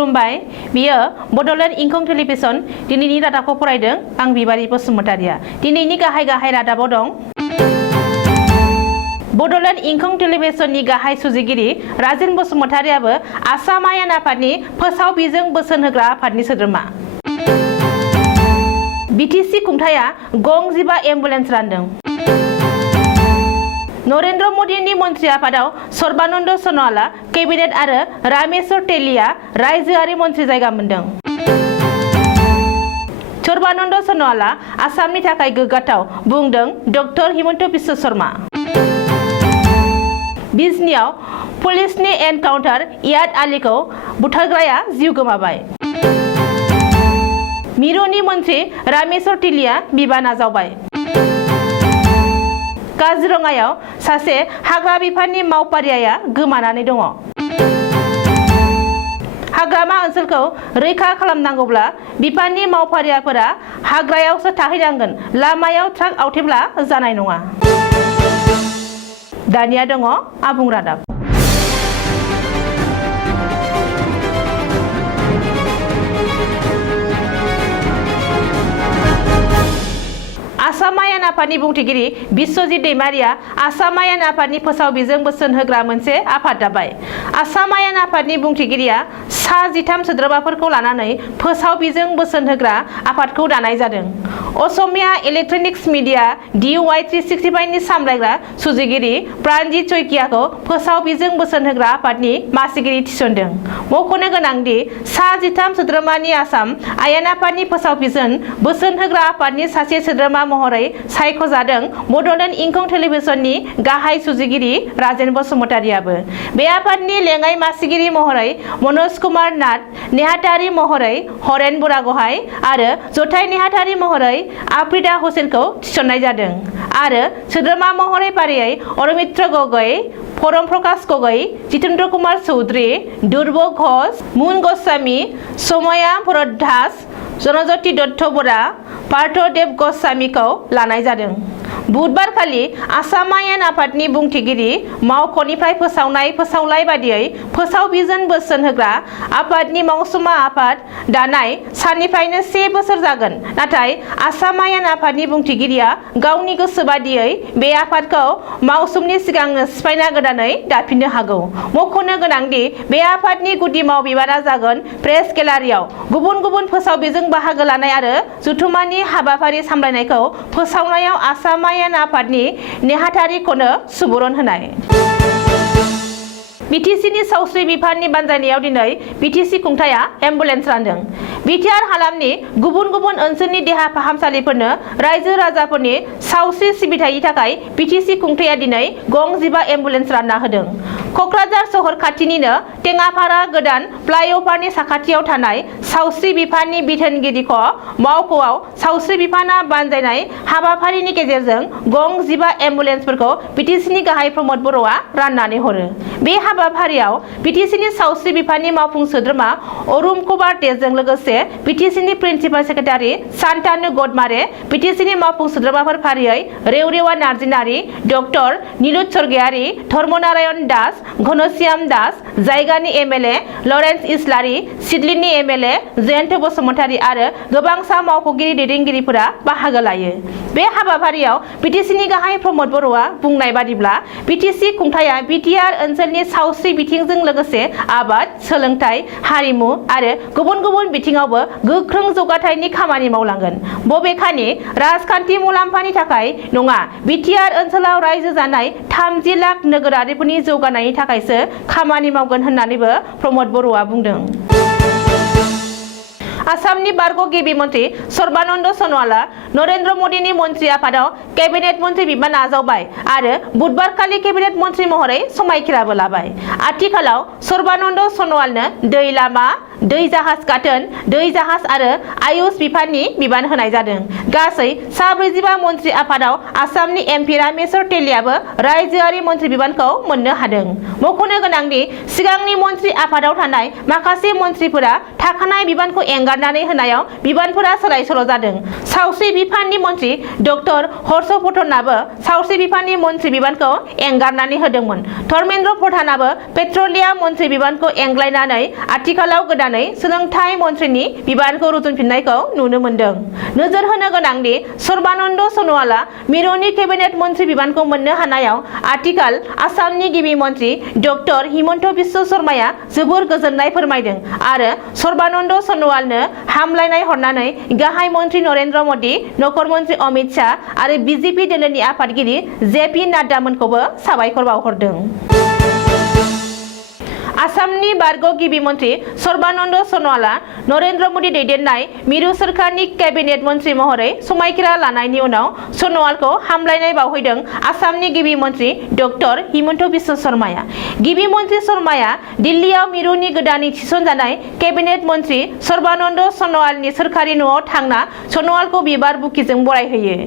खुलुमबाय बियो बड'लेण्ड इंखं टेलिभिजन दिनैनि रादाबखौ फरायदों आं बिबारि बसुमतारिया। दिनैनि गाहाय रादाबाव दं बड'लेण्ड इंखं टेलिभिजननि गाहाय सुजुगिरि राजेन बसुमतारियाबो आसाम आयेन आफादनि फोसाव बिजों बोसोन होग्रा आफादनि सोद्रोमा। बिटिसि खुंथाया गं 15 एम्बुलेन्स रानदों। नरेन्द्र मदिनि मन्त्रि आफादाव सर्बानन्द सन'वाला केबिनेट आरो रामेश्वर तेलिया रायजोआरि मन्त्रि जायगा मोनदों। सर्बानन्द सन'वाला आसामनि थाखाय गोग्गाथाव बुंदों डक्टर हिमन्त बिश्व शर्मा। बिजनीआव पुलिसनि एनकाउन्टार इयाद आलीखौ बुथारग्राया जिउ गोमाबाय। मिरुनि मन्त्रि रामेश्वर तेलिया बिबान आजावबाय। काजिरङायाव सासे हाग्रा बिफाननि मावफारियाया गोमानानै दङ। हाग्रामा ओनसोलखौ रैखा खालामनांगौब्ला बिफाननि मावफारियाफोरा हाग्रायावसो थाहैनांगोन, लामायाव ट्राक आवथेब्ला जानाय नङा। दानिया दङ आबुं रादाब। आसाम आयेन आफादनि बुंथिगिरि बिश्वजित दैमारिया आसाम आयेन आफादनि फोसाव बिजों बोसोन होग्रा मोनसे आफाद दाबाय। आसाम आयेन आफादनि बुंथिगिरिया सा 13 सोद्रोमाफोरखौ लानानै फोसाव बिजों बोसोन होग्रा आफादखौ दानाय जादों। असमिया इलेक्ट्रनिक्स मिडिया DUI 365 नि सामलायग्रा सुजुगिरि प्राणजित चौकियाखौ फोसाव बिजों बोसोन होग्रा आफादनि मासिगिरि थिसनदों। मख'नो गोनांदि सा 13 सोद्रोमानि आसाम आयेन आफादनि फोसाव बिजों बोसोन होग्रा आफादनि सासे सोद्रोमा महरै सायख'जादों बड'लेण्ड इंखं टेलिभिजननि गाहाय सुजुगिरि राजेन बसुमतारियाबो। बे आफादनि लेङाइ मासिगिरि महरै मनोज कुमार नाथ, नेहाथारि महरै हरेन बुरागहाइ आरो जथाइ नेहाथारि महरै आफ्रिदा हुसेनखौ थिसननाय जादों आरो सोद्रोमा महरै फारियै अरमित्र गगৈ, परम प्रकाश गगৈ, जितेन्द्र कुमार चौधरी, दुर्ब घोष, मुन गोस्वामी, समया भरद्वाज, जनज्योति दत्त बरा, पार्थदेव गोस्वामीखौ लानाय जादों। बुधबारखालि आसाम आयेन आफादनि बुंथिगिरि मावख'निफ्राय फोसावलाय बादियै फोसाव बिजों बोसोन होग्रा आफादनि मावसुमा आफाद दानाय साननिफ्रायनो 1 बोसोर जागोन। नाथाय आसाम आयेन आफादनि बुंथिगिरिया गावनि गोसो बादियै बे आफादखौ मावसुमनि सिगांनो सिफायना गोदानै दाफिननो हागौ। मख'नो गोनांदि बे आफादनि गुदि मावबिबाना जागोन प्रेस गेलारियाव गुबुन गुबुन फोसाव बिजों बाहागो लानाय आरो जथुमानि हाबाफारि सामलायनायखौ फोसावनायाव आसाम आयेन आफादनि नेहाथारिखौनो सुबुरुन होनाय। बिटिसिनि सावस्रि बिफाननि बानजायनायाव दिनै बिटिसि खुंथाया एम्बुलेन्स रानदों। बिटिआर हालामनि गुबुन गुबुन ओनसोलनि देहा फाहामसालिफोरनो रायजो राजाफोरनि सावस्रि सिबिथायनि थाखाय बिटिसि खुंथाया दिनै गं 15 एम्बुलेन्स रानना होदों। क'क्राझार सहर खाथिनिनो टेङापारा गोदान फ्लाइअभारनि साखाथियाव थानाय सावस्रि बिफाननि बिथोनगिरि मावख'आव सावस्रि बिफाना बानजायनाय हाबाफारिनि गेजेरजों गं 15 एम्बुलेन्सफोरखौ बिटिसिनि गाहाय प्रमद बर'आ राननानै हरो। बे हाबाफारियाव बिटिसिनि सावस्रि बिफाननि मावफुं सोद्रोमा अरुण कुमार तेजजों लोगोसे बिटिसिनि प्रिन्सिपाल सेक्रेटारि सान्तानु गडमारे, बिटिसिनि मावफुं सोद्रोमाफोर फारियै रेवरेवा नार्जिनारि, डक्टर नीलुत स्वर्गियारि, धर्मनारायण दास, घनश्याम दास, जायगानि MLA लरेन्स इस्लारि, सिडलिनि MLA जयन्त बसुमतारि आरो गोबांसा मावख'गिरि दैदेनगिरिफोरा बाहागो लायो। बे हाबाफारियाव बिटिसिनि गाहाय प्रमद बर'आ बुंनाय बादिब्ला बिटिसि खुंथाया बिटिआर ओनसोलनि सावस्रि बिथिंजों लोगोसे आबाद, सोलोंथाइ, हारिमु आरो गुबुन गुबुन बिथिङावबो गोख्रों जौगाथायनि खामानि मावलांगोन। बबेखानि राजखान्थि मुलाम्फानि थाखाय नङा, बिटिआर ओनसोलाव रायजो जानाय 30 लाख नोगोरारिफोरनि जौगानायनि थाखायसो खामानि मावगोन होननानैबो प्रमद बर'आ बुंदों। आसामनि बारग' गिबि मन्त्रि सर्बानन्द सन'वाला नरेन्द्र मदिनि मन्त्रि आफादाव केबिनेट मन्त्रि बिबान आजावबाय आरो बुधबारखालि केबिनेट मन्त्रि महरै समायखिराबो लाबाय। आथिखालाव सर्बानन्द सन'वालनो दै लामा, दै जाहाज गाथोन, दै जाहाज आरो आयुष बिफाननि बिबान होनाय जादों। गासै सा 45 मन्त्रि आफादाव आसामनि MP रामेश्वर तेलियाबो रायजोआरि मन्त्रि बिबानखौ मोननो हादों। मख'नो गोनांदि सिगांनि मन्त्रि आफादाव थानाय माखासे मन्त्रिफोरा थाखानाय बिबानखौ एंगारना एंगारनानै होनायाव बिबानफोरा सोलाय सोल' जादों। सावस्रि बिफाननि मन्त्रि डक्टर हर्ष वर्धनाबो सावस्रि बिफाननि मन्त्रि बिबानखौ एंगारनानै होदोंमोन। धर्मेन्द्र प्रधानाबो पेट्रलियाम मन्त्रि बिबानखौ एंग्लायनानै आथिखालाव गोदानै सोलोंथाइ मन्त्रिनि बिबानखौ रुजुनफिननायखौ नुनो मोन्दों। नोजोर होनो गोनांदि सर्बानन्द सन'वाला मिरुनि केबिनेट मन्त्रि बिबानखौ मोननो हानायाव आथिखाल आसामनि गिबि मन्त्रि डक्टर हिमन्त बिश्व शर्माया जोबोर गोजोननाय फोरमायदों आरो सर्बानन्द सन'वालनो हामलायनाय हरनानै गाहाय मन्त्रि नरेन्द्र मदि, नखर मन्त्रि अमित शाह आरो बिजेपि दोलोनि आफादगिरि जेपि नाड्डामोनखौबो साबायखर बावहरदों। आसामनि बारग' गिबि मन्त्रि सर्बानन्द सन'वाला नरेन्द्र मदि दैदेननाय मिरु सोरखारनि केबिनेट मन्त्रि महरै समायखिरा लानायनि उनाव सन'वालखौ हामलायनाय बावहैदों आसामनि गिबि मन्त्रि डक्टर हिमन्त बिश्व शर्माया। गिबि मन्त्रि शर्माया दिल्लीयाव मिरुनि गोदानै थिसनजानाय केबिनेट मन्त्रि सर्बानन्द सन'वालनि सोरखारि न'आव थांना सन'वालखौ बिबार बुकेजों बरायहोयो।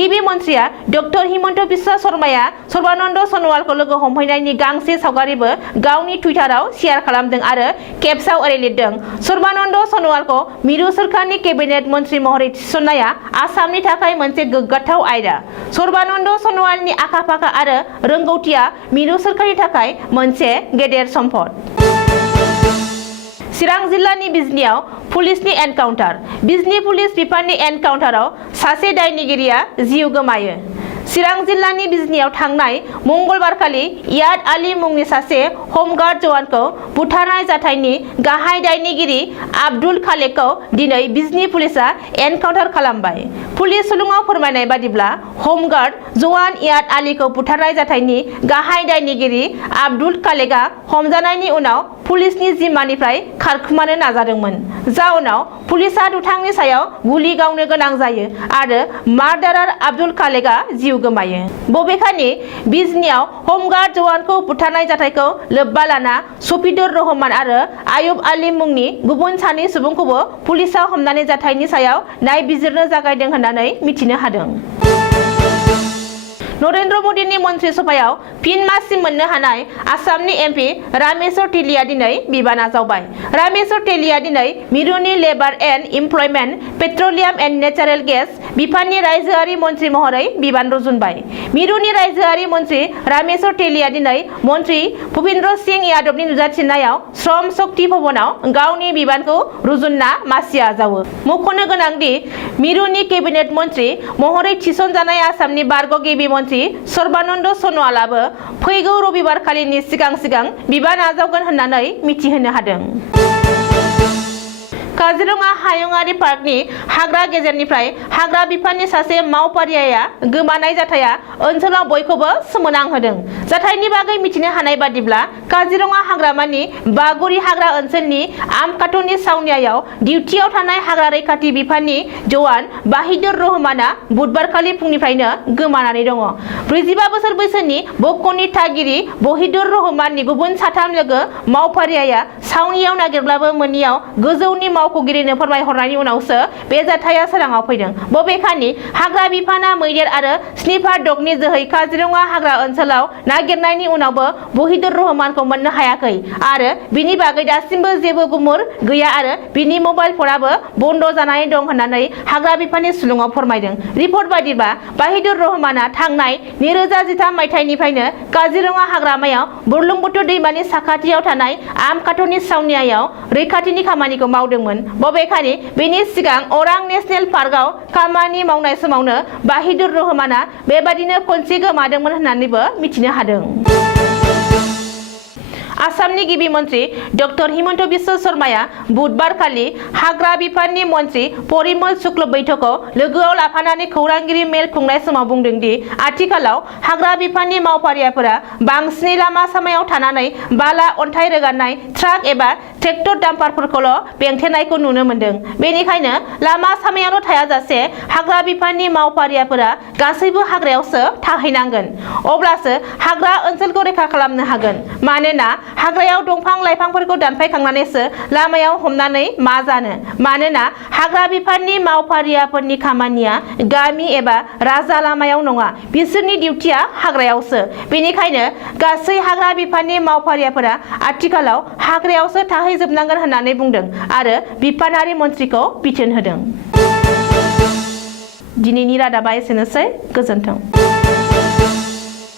गिबि मन्त्रिया डक्टर हिमन्त बिश्व शर्माया सर्बानन्द सन'वालखौ लोगो हमहैनायनि गांसे सावगारिबो गावनि टुइटाराव शेयार खालामदों आरो केप्सआव ओरै लिरदों, सर्बानन्द सन'वालखौ मिरु सोरखारनि केबिनेट मन्त्रि महरै थिसननाया आसामनि थाखाय मोनसे गोग्गाथाव आयदा। सर्बानन्द सन'वालनि आखा-फाखा आरो रोंगौथिया मिरु सोरखारनि थाखाय मोनसे गेदेर सम्पद। चिरां जिल्लानि बिजनीआव पुलिसनि एनकाउन्टार। बिजनी पुलिस बिफाननि एनकाउन्टाराव सासे दायनिगिरिया जिउ गोमायो। चिरां जिल्लानि बिजनीआव थांनाय मंगलबारखालि इयाद आली मुंनि सासे हमगार्ड जवानखौ बुथारनाय जाथायनि गाहाय दायनिगिरि आब्दुल खालेकखौ दिनै बिजनी पुलिसआ एनकाउन्टार खालामबाय। पुलिस सुलुङाव फोरमायनाय बादिब्ला हमगार्ड जवान इयाद आलीखौ बुथारनाय जाथायनि गाहाय दायनिगिरि आब्दुल खालेकआ हमजानायनि उनाव पुलिसनि जिम्मानिफ्राय खारखोमानो नाजादोंमोन। जाउनाव पुलिसआ दुथांनि सायाव गुलि गावनो गोनां जायो आरो मार्डारार आब्दुल खालेकआ जिउ गोमायो। बबेखानि बिजनीआव हमगार्ड जवानखौ बुथारनाय जाथायखौ लोब्बा लाना सफिदुर रहमान आरो आयुब आली मुंनि गुबुन सानै सुबुंखौबो पुलिसआ हमनानै जाथायनि सायाव नायबिजिरनो जागायदों होननानै मिथिनो हादों। नरेन्द्र मदिनि मन्त्रि सभायाव फिन मासि मोननो हानाय आसामनि एमपि रामेश्वर तेलिया दिनै बिबान आजावबाय। रामेश्वर तेलिया दिनै मिरुनि labour and employment, petroleum and natural gas बिफाननि रायजोआरि मन्त्रि महरै बिबान रुजुनबाय। मिरुनि रायजोआरि मन्त्रि रामेश्वर तेलिया दिनै मन्त्रि भुपेन्द्र सिंह यादवनि नुजाथिनायाव श्रम शक्ति भवनाव गावनि बिबानखौ रुजुनना मासि आजावो। मख'नो गोनांदि मिरुनि केबिनेट मन्त्रि महरै थिसनजानाय आसामनि बारग' गिबि मन्त्रि सर्बानन्द सन'वालाबो फैगौ रबिबारखालिनि सिगां बिबान आजावगोन होननानै मिथिहोनो हादों। काजिरङा हायुङारि पार्कनि हाग्रा गेजेरनिफ्राय हाग्रा बिफाननि सासे मावफारियाया गोमानाय जाथाया ओनसोलाव बयखौबो सोमोनांहोदों। जाथायनि बागै मिथिनो हानाय बादिब्ला काजिरङा हाग्रामानि बागुरि हाग्रा ओनसोलनि आमकाटनि सावनियायाव डिउटियाव थानाय हाग्रा रैखाथि बिफाननि जवान बाहिदुर रहमाना बुधबारखालि फुंनिफ्रायनो गोमानानै दङ। 45 बोसोर बैसोनि बक'नि थागिरि बहिदुर रहमाननि गुबुन साथाम लोगो मावफारियाया सावनियाव नागिरब्लाबो मोनियाव गोजौनि मावख'गिरिनो फोरमायहरनायनि उनावसो बे जाथाया सोराङाव फैदों। बबेखानि हाग्रा बिफाना मैदेर आरो स्निफार डगनि जोहै काजिरङा हाग्रा ओनसोलाव नागिरनायनि उनावबो बहिदुर रहमानखौ मोननो हायाखै आरो बिनि बागै दासिमबो जेबो गुमुर गैया आरो बिनि मबाइल फनाबो बन्द जानानै दं होननानै हाग्रा बिफाननि सुलुङाव फोरमायदों। रिपर्ट बादिब्ला बाहिदुर रहमाना थांनाय 2013 मायथाइनिफ्रायनो काजिरङा हाग्रामायाव बुरलुंबुथुर दैमानि साखाथियाव थानाय आमकाटनि सावनियायाव रैखाथिनि खामानिखौ मावदोंमोन। बबेखानि बेनि सिगां अरां नेशनेल पार्कआव खामानि मावनाय समावनो बाहिदुर रहमाना बेबादिनो खनसे गोमादोंमोन होननानैबो मिथिनो हादों। आसामनि गिबि मन्त्रि डक्टर हिमन्त बिश्व शर्माया बुधबारखालि हाग्रा बिफाननि मन्त्रि परिमल शुक्ल बैठकखौ लोगोआव लाफानानै खौरांगिरि मेल खुंनाय समाव बुंदों दि आथिखालाव हाग्रा बिफाननि मावफारियाफोरा बांसिनै लामा सामायाव थानानै बाला अन्थाइ रोगानाय ट्राक एबा ट्रेक्टर डाम्पारफोरखौल' बेंथेनायखौ नुनो मोन्दों। बेनिखायनो लामा सामायावल' थायाजासे हाग्रा बिफाननि मावफारियाफोरा गासैबो हाग्रायावसो थाहैनांगोन। अब्लासो हाग्रा ओनसोलखौ रैखा खालामनो हागोन। मानोना हाग्रायाव दंफां लाइफांफोरखौ दानफायखांनानैसो लामायाव हमनानै मा जानो। मानोना हाग्रा बिफाननि मावफारियाफोरनि खामानिया गामि एबा राजा लामायाव नङा, बिसोरनि डिउटिया हाग्रायावसो। बेनिखायनो गासै हाग्रा बिफाननि मावफारियाफोरा आथिखालाव हाग्रायावसो थाहैजोबनांगोन होननानै बुंदों आरो बिफानारि मन्थ्रिखौ बिथोन होदों। दिनैनि रादाबा एसेनोसै, गोजोन्थों।